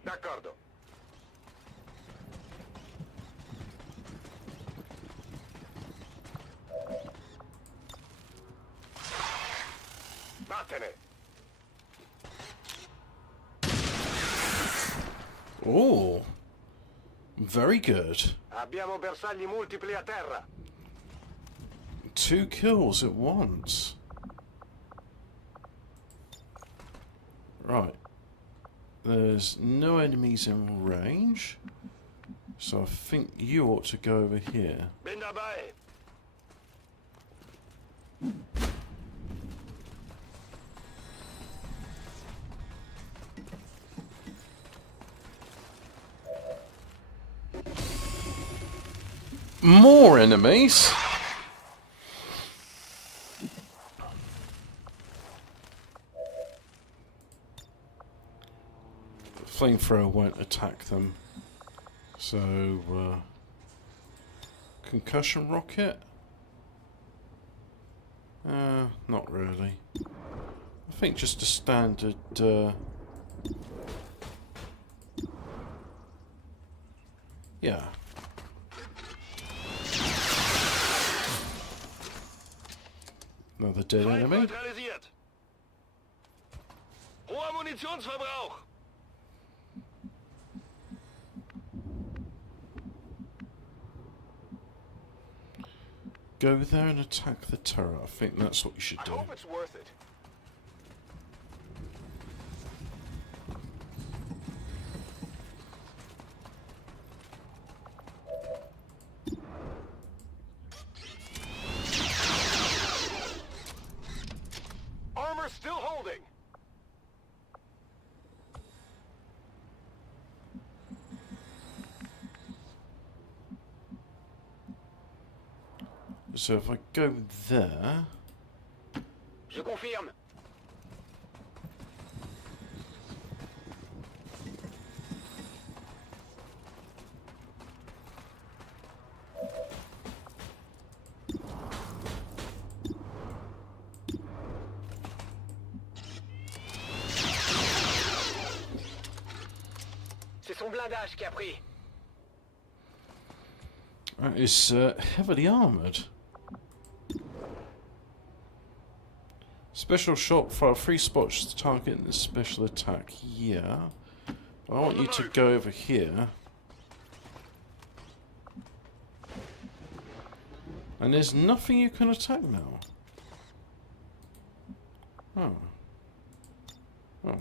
D'accordo. Vattene. Oh, very good. Abbiamo bersagli multipli a terra. 2 kills at once. Right. There's no enemies in range. So I think you ought to go over here. Bin dabei. More enemies? Flamethrower won't attack them. So, concussion rocket? Not really. I think just a standard, yeah. Another dead Feind enemy. neutralisiert. Hoher Munitionsverbrauch. Go there and attack the turret. I think that's what you should I do. hope it's worth it. Armor still holding. So if I go there, Je confirme. C'est son blindage qui a pris. that is heavily armoured. Special shot for 3 spots to target the special attack. Yeah. I want you to go over here. And there's nothing you can attack now. Oh. Oh.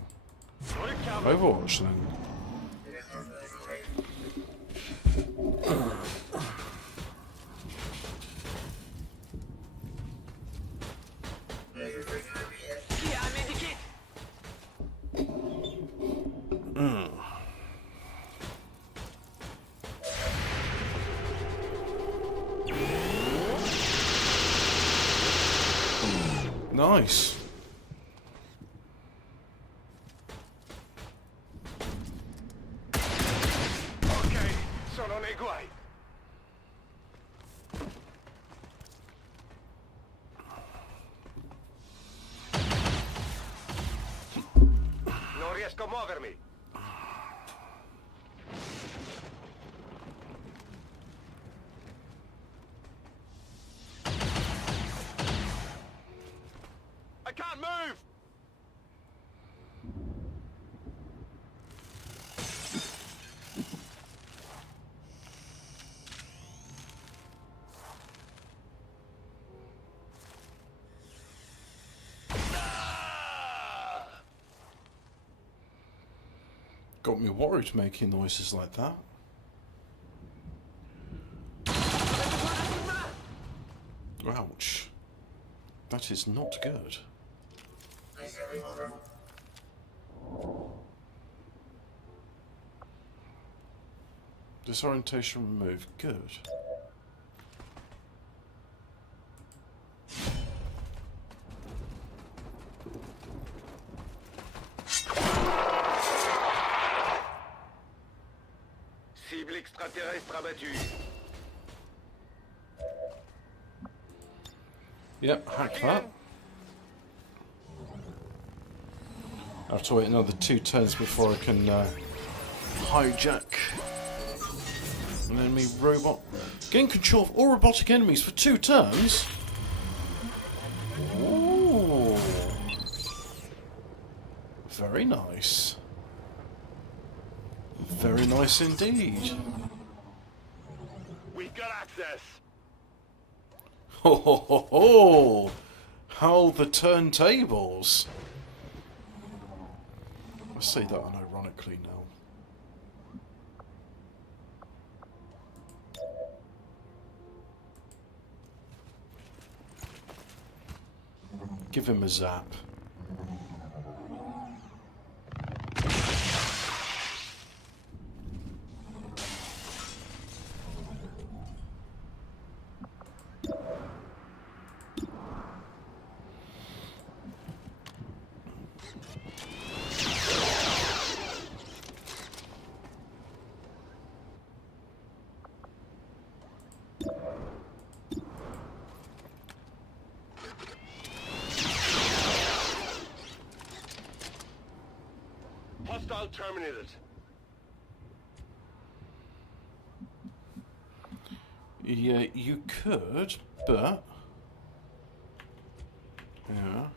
Overwatch then. Nice. Ok, sono nei guai. Non riesco a muovermi. I can't move. Got me worried making noises like that. Ouch. That is not good. Disorientation removed. Good. Cible extraterrestre abattue. Yep, hack that. I have to wait another 2 turns before I can hijack an enemy robot. Gain control of all robotic enemies for 2 turns? Ooh. Very nice. Very nice indeed. We've got access. Ho ho ho ho! How the turntables! I say that unironically now. Give him a zap. Hostile terminated. Yeah, you could, but... Yeah.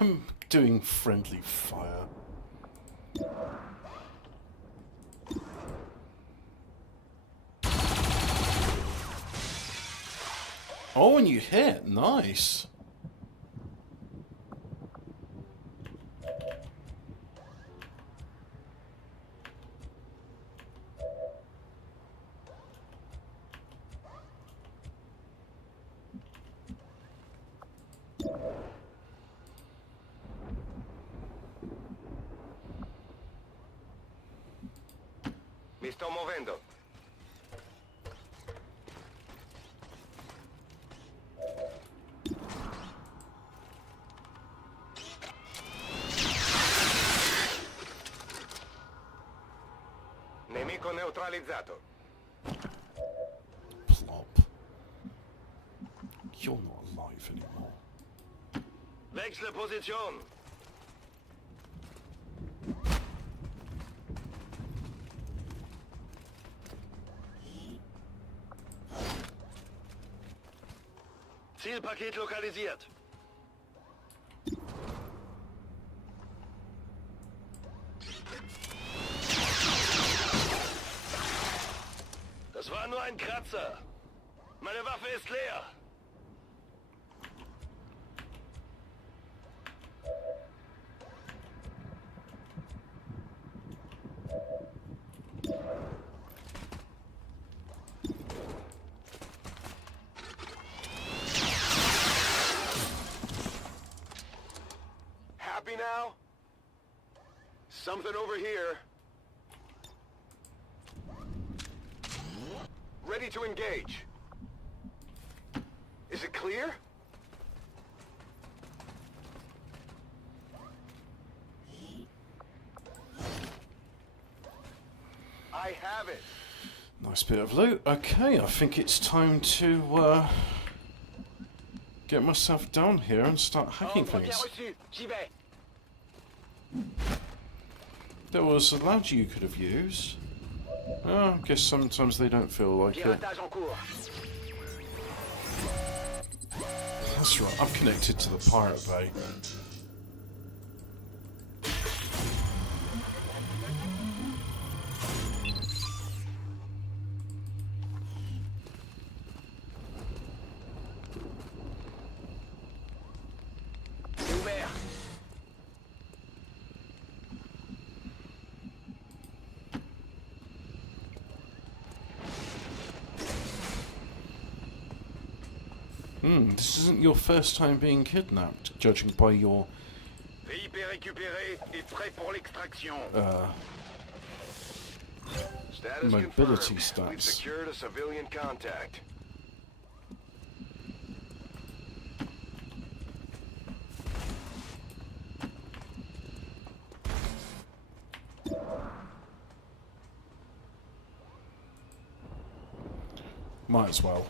I'm doing friendly fire. Oh, and you hit. Nice. Mi sto muovendo. Nemico neutralizzato. Plop. You're not alive anymore. Wechsle Position. Zielpaket lokalisiert. Das war nur ein Kratzer. Meine Waffe ist leer. Happy now? Something over here. Ready to engage. Is it clear? I have it. Nice bit of loot. Okay, I think it's time to get myself down here and start hacking things. reçu. J'y vais. There was a ladder you could have used. Oh, I guess sometimes they don't feel like it. Piratage en cours. That's right, I'm connected to the pirate bay. This isn't your first time being kidnapped, judging by your VIP récupéré et prêt pour l'extraction. Status mobility confirmed. We've stats. secured a civilian contact. Might as well.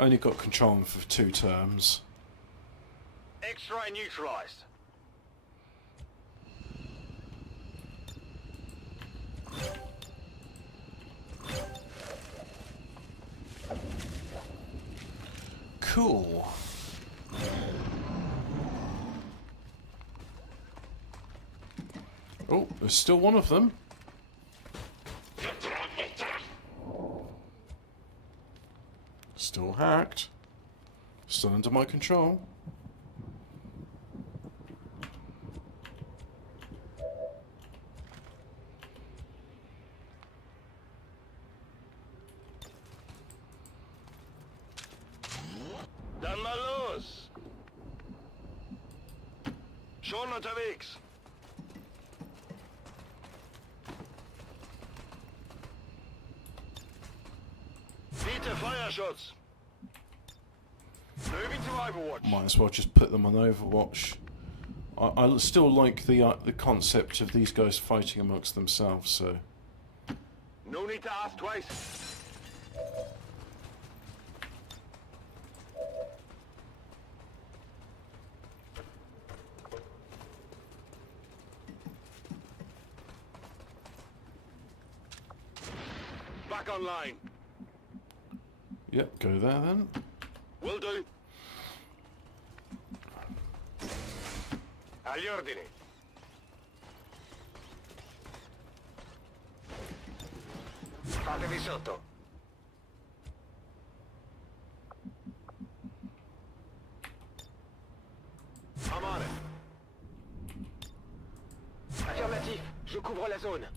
Only got control for 2 terms. X-ray neutralized. Cool. Oh, there's still one of them. Still hacked. Still under my control. Dan mal los. Schon unterwegs. Bitte Feuerschutz. Moving to Overwatch. Might as well just put them on Overwatch. I still like the concept of these guys fighting amongst themselves, so... No need to ask twice. Back online. Yep, go there then. Will do. Agli ordini. Fatevi sotto. I'm on it. Affirmatif, je couvre la zone.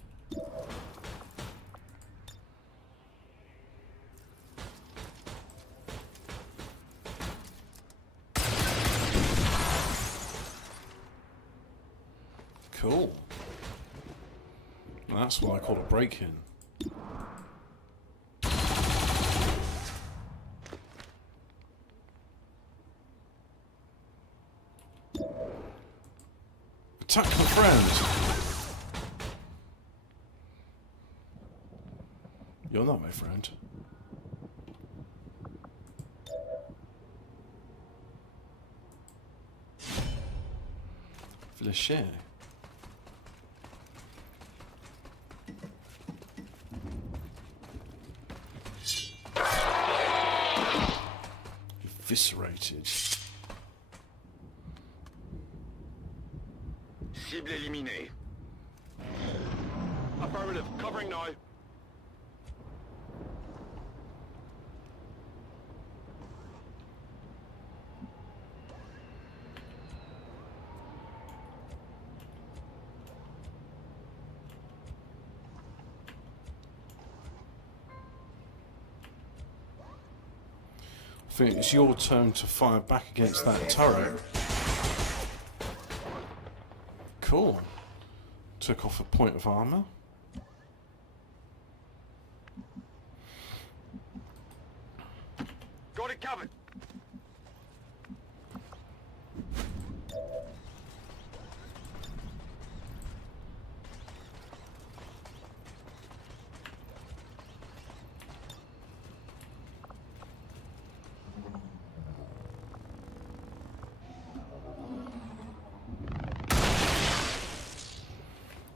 Cool. That's what I call a break-in. Attack my friend! You're not my friend. Fléché. Eviscerated. Cible éliminée. Affirmative, covering now. I think it's your turn to fire back against that turret. Cool. Took off a point of armor. Got it covered.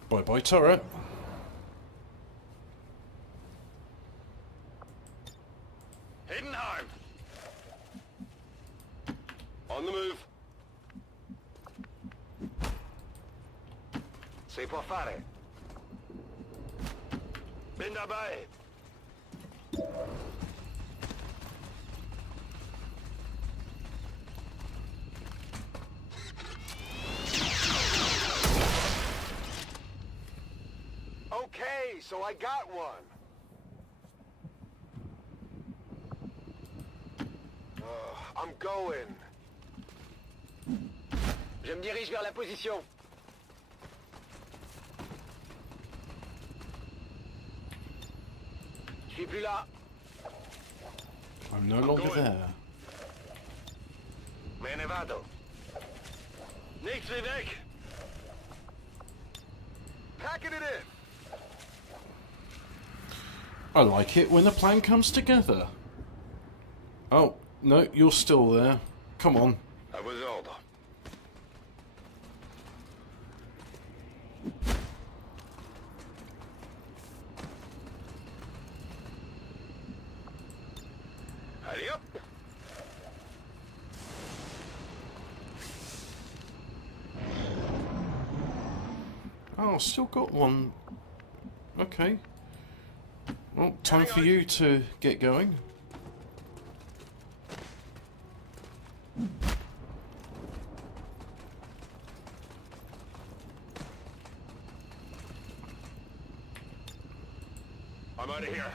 Bye bye turret. Hidden home. On the move. Si può fare. Ben dabei. Okay, so I got one. I'm going. Je me dirige vers la position. Je suis plus là. I'm no longer going. there. Me ne vado. Niks weer weg. Packing it in. I like it when the plan comes together. Oh, no, you're still there. Come on. Dat was all. Hurry up. Oh, still got one. Okay. Well, time for you to get going. I'm out of here.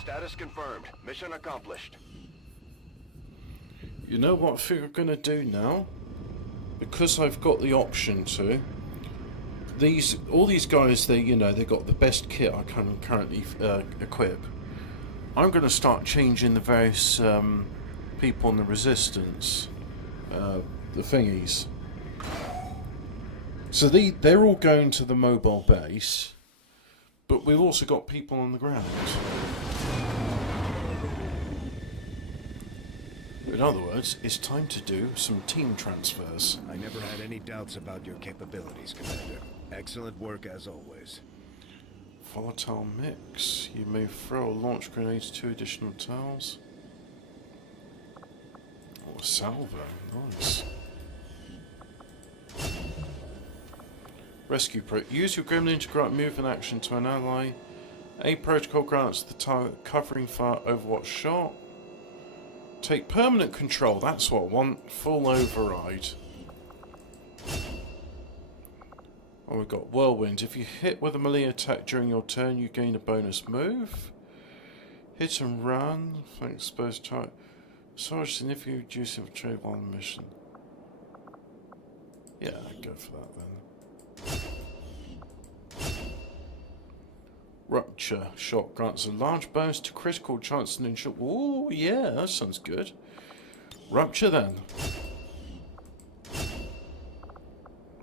Status confirmed. Mission accomplished. You know what I think I'm going to do now? Because I've got the option to. All these guys, they got the best kit I can currently equip. I'm going to start changing the various people in the resistance, the thingies. So they're all going to the mobile base, but we've also got people on the ground. In other words, it's time to do some team transfers. I never had any doubts about your capabilities, Commander. Excellent work as always. Volatile mix. You may throw or launch grenades, 2 additional tiles. Oh, a salvo. Nice. Rescue pro. Use your gremlin to grant movement action to an ally. A protocol grants the target covering fire Overwatch shot. Take permanent control. That's what I want. Full override. Oh, we've got Whirlwind. If you hit with a melee attack during your turn, you gain a bonus move. Hit and run. Thanks, exposed target. Sarge significantly reducing trade while on the mission. Yeah, I'd go for that then. Rupture shot grants a large bonus to critical chance and ensure. Ooh, yeah, that sounds good. Rupture then.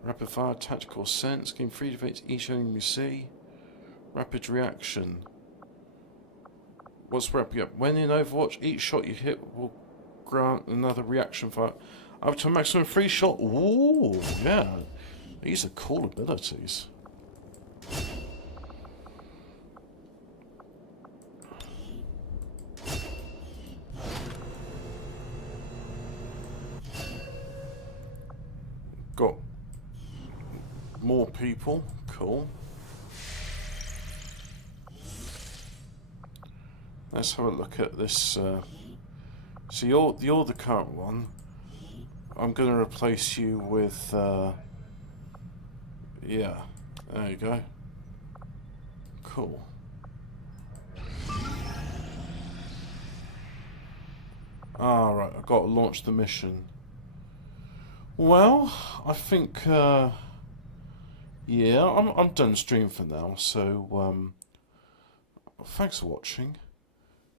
Rapid fire tactical sense. Gain 3 defeats each enemy you see. Rapid reaction. What's rapid? When in Overwatch, each shot you hit will grant another reaction fire up to a maximum 3 shot. Ooh, yeah. These are cool abilities. Got more people. Cool. Let's have a look at this. So you're the current one. I'm going to replace you with. Yeah, there you go. Cool. Alright, I've got to launch the mission. Well, I think, yeah, I'm done streaming for now, so, thanks for watching.